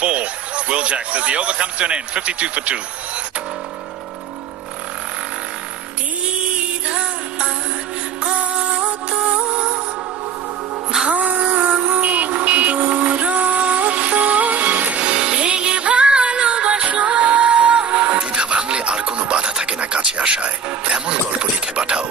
4. Will Jacks as the over comes to an end. 52 for 2. কাছে আসায় এমন গল্প লিখে পাঠাও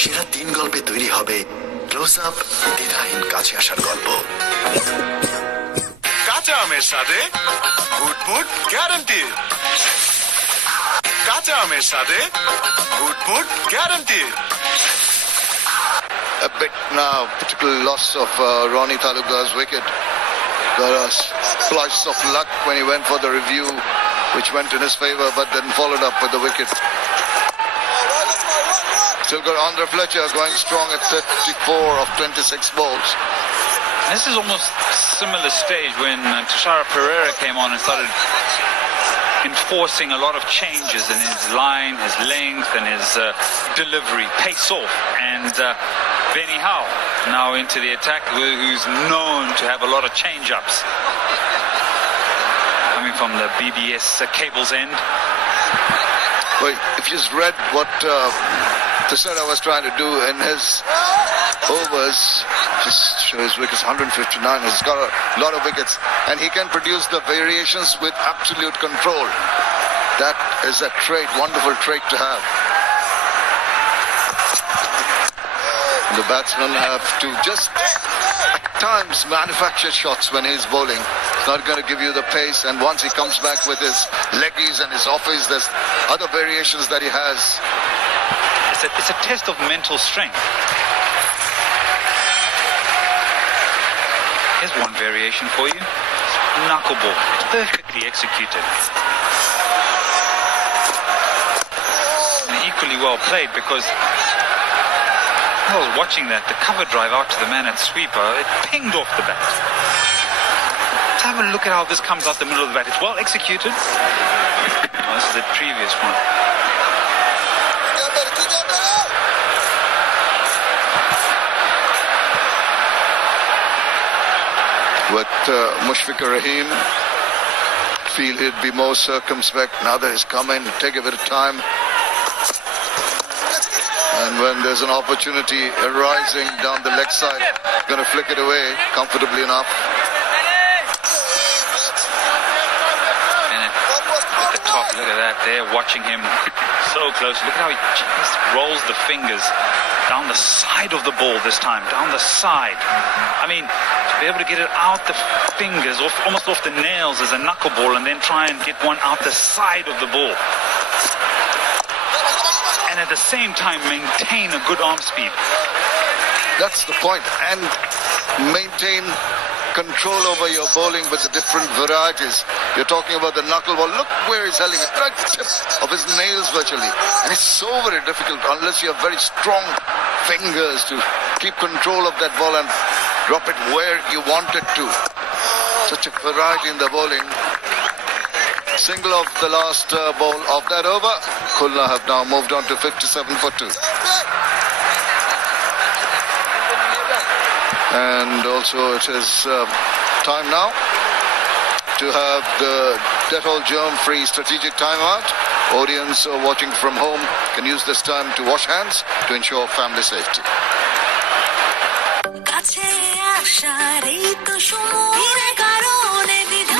সেরা 3 গল্পে তৈরি হবে ক্লোজ আপ দ্বিধাহীন কাছে আসার গল্প। কাঁচা আমের সাথে গুড মুড গ্যারান্টি। কাঁচা আমের সাথে good mood guarantee. A bit now, particular loss of Ronnie Taluga's wicket. Got a slice of luck when he went for the review, which went in his favor, but then followed up with the wicket. Still got Andhra Fletcher going strong at 34 of 26 balls. This is almost similar stage when Tushara Pereira came on and started enforcing a lot of changes in his line, his length, and his delivery, pace off. And Benny Howe now into the attack, who's known to have a lot of change-ups. Coming from the BBS cables end. Well, if you just read what Tushara was trying to do in his overs, just show his wickets 159. He's got a lot of wickets, and he can produce the variations with absolute control. That is a trait, wonderful trait to have. The batsmen have to just at times manufacture shots when he's bowling. It's not going to give you the pace, and once he comes back with his leggies and his offies, there's other variations that he has. It's a test of mental strength. Here's one variation for you. Knuckleball, perfectly executed. And equally well played, because I was watching that, the cover drive out to the man at sweeper, it pinged off the bat. Let's have a look at how this comes out the middle of the bat. It's well executed. Oh, this is the previous one. With Mushfiqur Rahim, feel he'd be more circumspect. Now that he's come in, take a bit of time. And when there's an opportunity arising down the leg side, going to flick it away comfortably enough. And at the top, look at that. They're watching him so close. Look how he just rolls the fingers down the side of the ball this time, down the side. I mean, to be able to get it out the fingers, almost off the nails as a knuckleball, and then try and get one out the side of the ball. And at the same time, maintain a good arm speed. That's the point. And maintain control over your bowling with the different varieties. You're talking about the knuckleball. Look where he's holding it, right tip of his nails virtually. And it's so very difficult unless you have very strong fingers to keep control of that ball and drop it where you want it to. Such a variety in the bowling. Single of the last ball of that over. Khulna have now moved on to 57 for 2. And also it is time now to have the Dettol germ-free strategic timeout. Audience watching from home can use this time to wash hands to ensure family safety.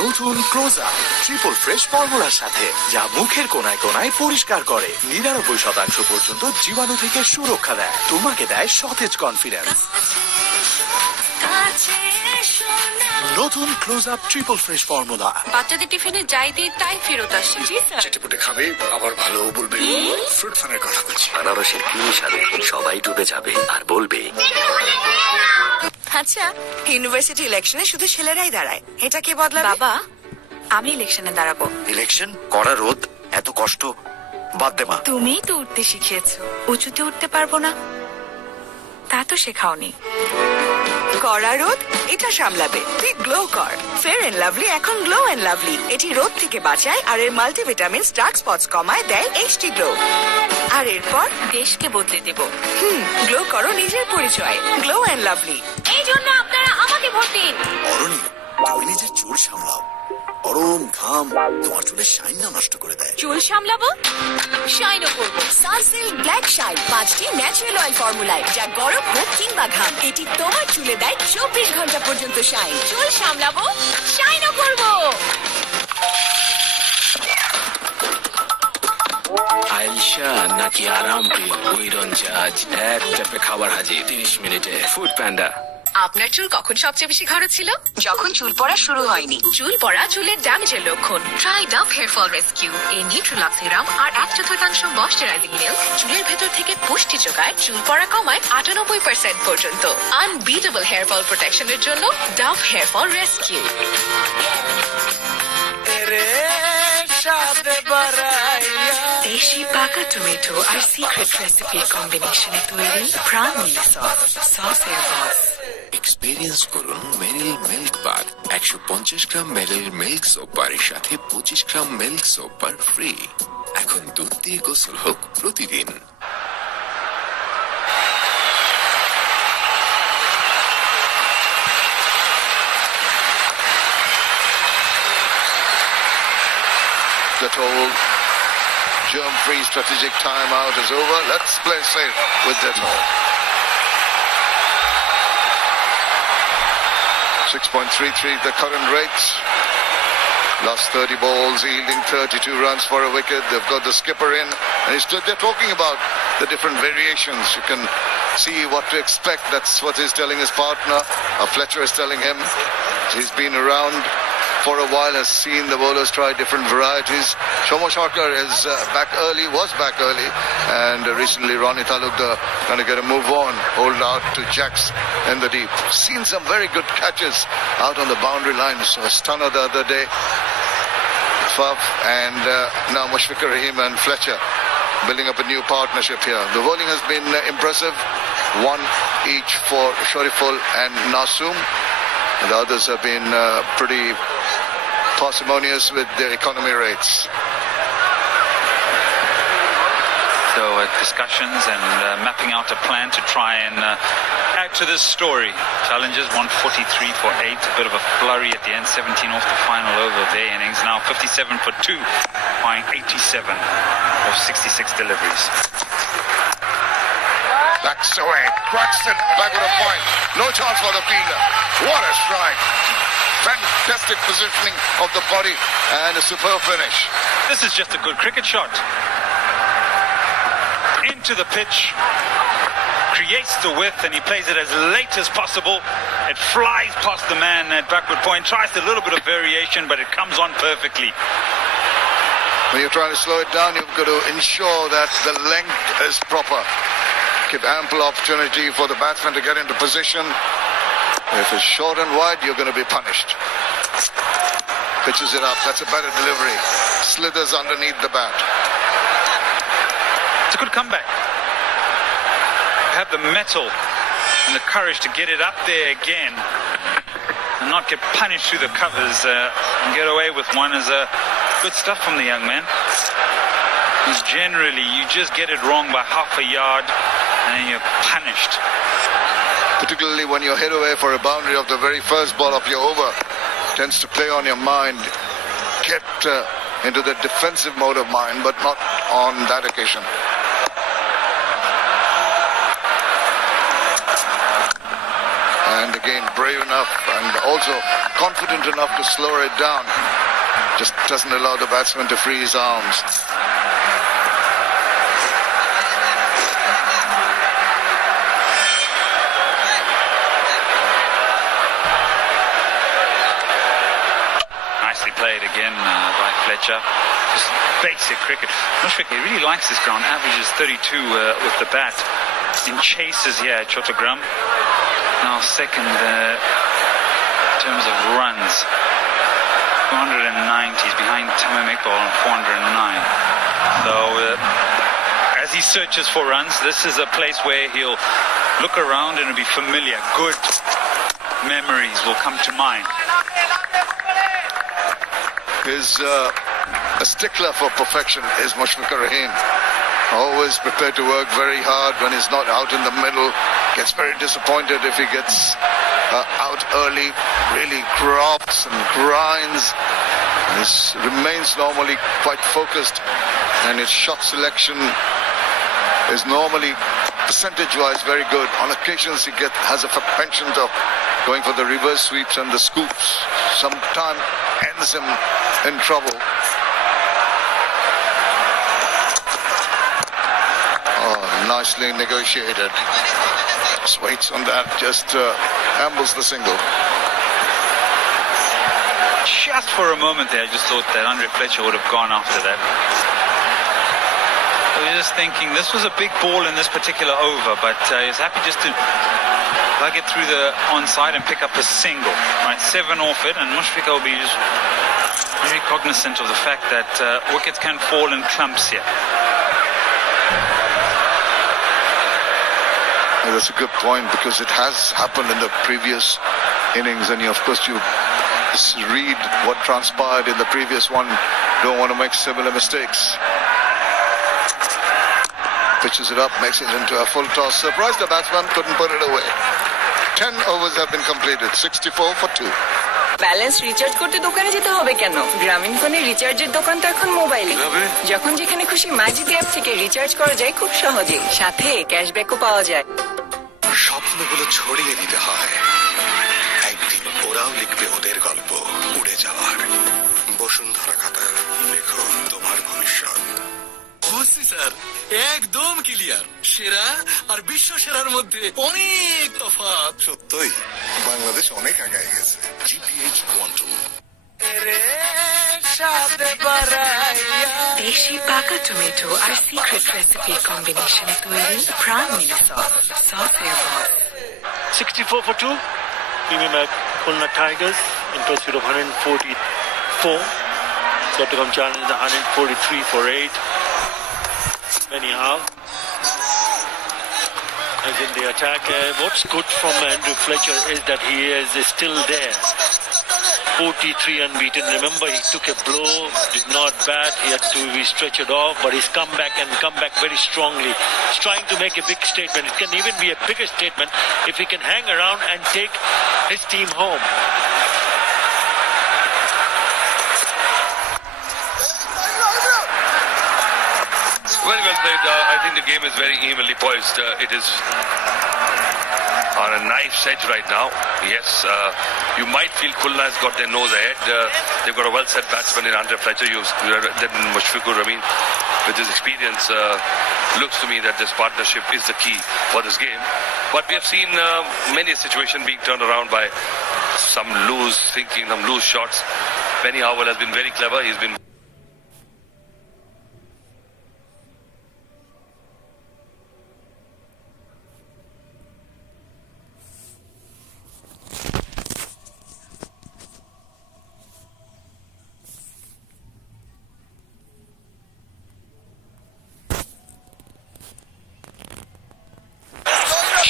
নতুন close up triple fresh ফর্মুলার সাথে, যা মুখের কোনায় কোনায় পরিষ্কার করে, 99% পর্যন্ত জীবাণু থেকে সুরক্ষা দেয়, তোমাকে দেয় সতেজ কনফিডেন্স। নতুন close up triple fresh formula. বাচ্চাদের টিফিনে যাই দিই তাই ফেরত আসে। জি স্যার। চেটেপুটে খাবে, আবার ভালো বলবে। ফ্রুট ফানের কথা বলছি। আনারসের ক্রিম স্বাদে সবাই ডুবে যাবে আর বলবে। আচ্ছা, ইউনিভার্সিটি ইলেকশনে শুধু ছেলেরাই দাঁড়ায়, এটা কে বদলাবে? বাবা, আমি ইলেকশনে দাঁড়াবো। ইলেকশন করা রোদ, এত কষ্ট, বাদ দে মা। তুমিই তো উঠতে শিখিয়েছো, উঁচুতে উঠতে পারবো না তা তো শেখাওনি। কড়া রোদ এটা সামলাবে, তুই গ্লো কর। ফেয়ার এন্ড লাভলি এখন গ্লো এন্ড লাভলি। এটি রোদ থেকে বাঁচায় আর এর মাল্টিভিটামিন ডার্ক স্পটস কমায়, দেয় এইচডি গ্লো। আর এরপর দেশকে বদলে দেব। গ্লো করো নিজের পরিচয়, গ্লো এন্ড লাভলি। এই জন্য আপনারা আমাকে ভোট দিন। অরণি, তুমি নিজের চুল সামলাও। গরম ঘাম তোমার চুলের শাইন না নষ্ট করে দেয়। চুল সামলাবো, শাইনও করবো। সানসিল্ক ব্ল্যাক শাইন 5টি ন্যাচারাল অয়েল ফর্মুলায়, যা গরম হোক কিংবা ঘাম, এটি তোমার চুলে দেয় 24 ঘন্টা পর্যন্ত শাইন। চুল সামলাবো, শাইনও করবো। আইলশা নাকি আরাম পিল, উই ডোন্ট জাজ। এক ট্যাপে খাবার হাজির 30 মিনিটে। Food panda. আপনার চুল কখন সবচেয়ে বেশি ঘন ছিল? যখন চুল পড়া শুরু হয়নি। চুল পড়া চুলের ড্যামেজের লক্ষণ। Try Dove hair fall rescue. এই নিউট্রিলক্স সিরাম আর 1/4 ময়েশ্চারাইজিং মিল্ক চুলের ভেতর থেকে পুষ্টি যোগায়, চুল পড়া কমায় 98% পর্যন্ত। আনবিটেবল হেয়ার ফল প্রোটেকশনের জন্য ডাভ হেয়ার ফল রেস্কিউ। দেশি পাকা টমেটো আর সিক্রেট রেসিপির কম্বিনেশনে তৈরি প্রাণ মিলি সসের বস। এক্সপেরিয়েন্স করুন মেরিল মিল্ক বার। 150 গ্রাম মেরিল মিল্ক সোপ বারের সাথে 25 গ্রাম মিল্ক সোপ বার ফ্রি। এখন দুধ দিয়ে গোসল হোক প্রতিদিন। The whole germ-free strategic timeout is over. Let's play safe with Dettol. 6.33 the current rates. Last 30 balls, yielding 32 runs for a wicket. They've got the skipper in, and they're talking about the different variations. You can see what to expect. That's what he's telling his partner. Fletcher is telling him. He's been around for a while, has seen the bowlers try different varieties. Shomo Sharkar is was back early, and recently Ronnie Talukdar going to get a move on, hold out to Jacks in the deep. Seen some very good catches out on the boundary line. So a stunner the other day. Faf and now Mushfiqur Rahim and Fletcher building up a new partnership here. The bowling has been impressive, one each for Shariful and Nasoom. The others have been pretty parsimonious with their economy rates. So discussions and mapping out a plan to try and add to this story. Challenges 143 for 8, a bit of a flurry at the end, 17 off the final over of their innings. Now 57 for 2, buying 87 of 66 deliveries. Backs away, cracks it, back with a point. No chance for the fielder. What a strike. Fantastic positioning of the body and a superb finish. This is just a good cricket shot. Into the pitch, creates the width, and he plays it as late as possible. It flies past the man at backward point, tries a little bit of variation, but it comes on perfectly. When you're trying to slow it down, you've got to ensure that the length is proper. Give ample opportunity for the batsman to get into position. If it's short and wide, you're going to be punished. Pitches it up. That's a better delivery. Slithers underneath the bat. It's a good comeback. Have the mettle and the courage to get it up there again and not get punished through the covers and get away with one is good stuff from the young man. Because generally, you just get it wrong by half a yard and then you're punished. Particularly when you're hit away for a boundary of the very first ball of your over, tends to play on your mind. Get into the defensive mode of mind, but not on that occasion. And again, brave enough and also confident enough to slow it down. Just doesn't allow the batsman to free his arms. Nicely played again by Fletcher. Just basic cricket. Mushfiq, he really likes this ground. Averages 32 with the bat. In chases here at Chattogram. Now second in terms of runs. 490. He's behind Tamim Iqbal on 409. So as he searches for runs, this is a place where he'll look around and it'll be familiar. Good memories will come to mind. Is a stickler for perfection is Mushfiqur Rahim. Always prepared to work very hard when he's not out in the middle. Gets very disappointed if he gets out early, really grafts and grinds. He remains normally quite focused, and his shot selection is normally percentage-wise very good. On occasions he has a penchant of going for the reverse sweeps and the scoops. Sometimes ends him in trouble. Oh, nicely negotiated. Just waits on that, just ambles the single. Just for a moment there, I just thought that Andre Fletcher would have gone after that. I was just thinking this was a big ball in this particular over, but he was happy just to plug it through the onside and pick up a single. Right, 7 off it, and Mushfiq will be just very cognizant of the fact that wickets can fall in clumps here. Yeah, that's a good point, because it has happened in the previous innings, and of course you read what transpired in the previous one. Don't want to make similar mistakes. Pitches it up, makes it into a full toss. Surprised the batsman couldn't put it away. 10 overs have been completed, 64 for 2. Balance recharge করতে দোকানে যেতে হবে কেন? গ্রামীণ ফোনে রিচার্জের দোকান তো এখন মোবাইলে। যখন যেখানে খুশি মাজিদ অ্যাপ থেকে রিচার্জ করা যায় খুব সহজে, সাথে ক্যাশব্যাকও পাওয়া যায়। স্বপ্নগুলো ছড়িয়ে দিতে হয়, একদিন ওরাও লিখবে ওদের গল্প উড়ে যাওয়ার। বসুন্ধরা খাতা, লেখো তোমার ভবিষ্যৎ। বুঝছি স্যার, একদম ক্লিয়ার। সেরা আর বিশ্ব সেরার মধ্যে অনেক তফাৎ। সত্যই বাংলাদেশ অনেক আগায় গেছে। GPH কোয়ান্টাম দেশি পাকা টমেটো আর সিক্রেট রেসিপি কম্বিনেশনে তৈরি প্রাণ মিলি সসের বস। 64 for 2. Premium at Khulna Tigers in pursuit of 144. Chattogram challenge 143 for 8. Anyhow, as in the attack, what's good from Andrew Fletcher is that he is still there. 43 unbeaten. Remember, he took a blow, did not bat. He had to be stretchered off, but he's come back very strongly. He's trying to make a big statement. It can even be a bigger statement if he can hang around and take his team home. Very well played. I think the game is very evenly poised. It is on a knife's edge right now. Yes, you might feel Khulna has got their nose ahead. They've got a well-set batsman in Andre Fletcher. Then Mushfiqur Rahim, with his experience, looks to me that this partnership is the key for this game. But we have seen many a situation being turned around by some loose thinking, some loose shots. Benny Howell has been very clever. He's been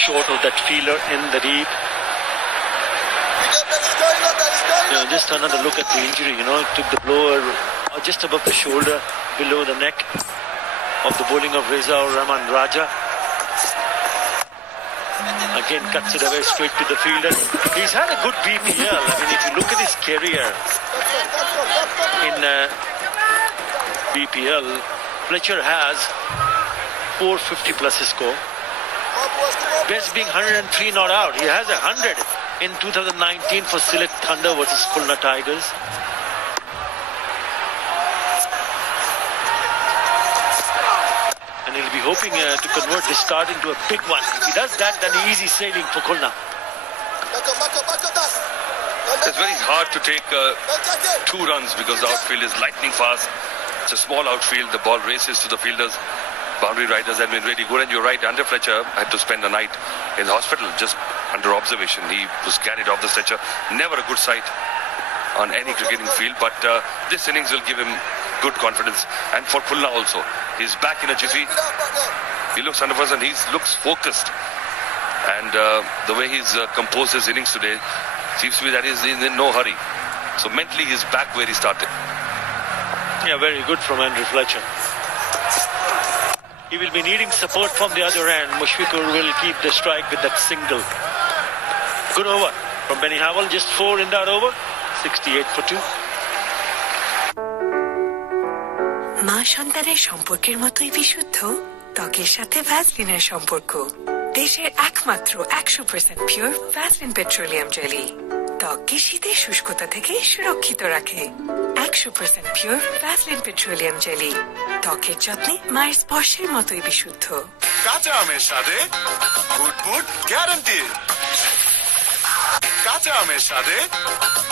short of that fielder in the deep. Just another look at the injury, took the blower just above the shoulder, below the neck of the bowling of Reza Rahman Raja. Again cuts it away straight to the fielder. He's had a good BPL. I mean, if you look at his career in BPL, Fletcher has 450 plus his score. Best being 103 not out. He has 100 in 2019 for Select Thunder versus Khulna Tigers. And he'll be hoping to convert this start into a big one. If he does that, then easy sailing for Khulna. It's very hard to take 2 runs because the outfield is lightning fast. It's a small outfield. The ball races to the fielders. Boundary riders have been really good, and you're right, Andre Fletcher had to spend the night in the hospital just under observation. He was carried off the stretcher. Never a good sight on any cricketing field, but this innings will give him good confidence. And for Khulna also, he's back in a jiffy. He looks 100%, he looks focused. And the way he's composed his innings today seems to be that he's in no hurry. So mentally he's back where he started. Yeah, very good from Andrew Fletcher. He will be needing support from the other end. Mushfiqur will keep the strike with that single. Good over. From Benny Howell, just 4 in that over. 68 for 2. মা সন্তানের সম্পর্কের মতোই বিশুদ্ধ ত্বকের সাথে ভ্যাসলিনের সম্পর্ক দেশের একমাত্র 100% পিওর ভ্যাসলিন পেট্রোলিয়াম জেলি ত্বককে শীতের শুষ্কতা থেকে সুরক্ষিত রাখে 100% পিওর ভ্যাসলিন পেট্রোলিয়াম জেলি ত্বকের যত্নে মায়ের স্পর্শের মতোই বিশুদ্ধ কাঁচা আমের স্বাদে গুড মুড গ্যারান্টি কাঁচা আমের স্বাদে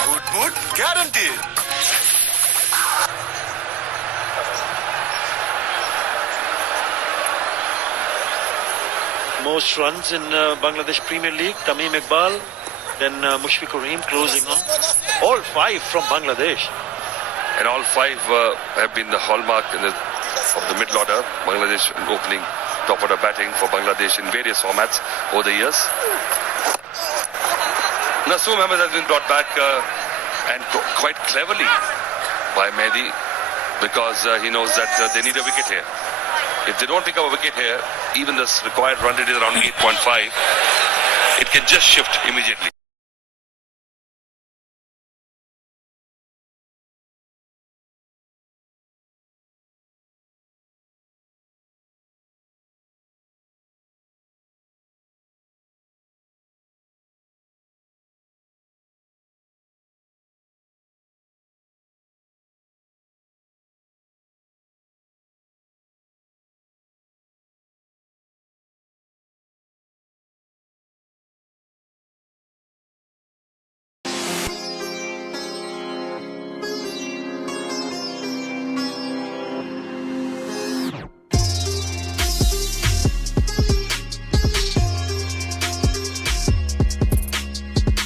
good mood guarantee Most runs in Bangladesh Premier League. Tamim Iqbal, then Mushfiqur Rahim closing on. All 5 from Bangladesh. And all 5 have been the hallmark of the middle order. Bangladesh opening top order batting for Bangladesh in various formats over the years. Nasoom Ahmed has been brought back and quite cleverly by Mehdi because he knows that they need a wicket here. If they don't pick up a wicket here, even this required run rate is around 8.5. It can just shift immediately.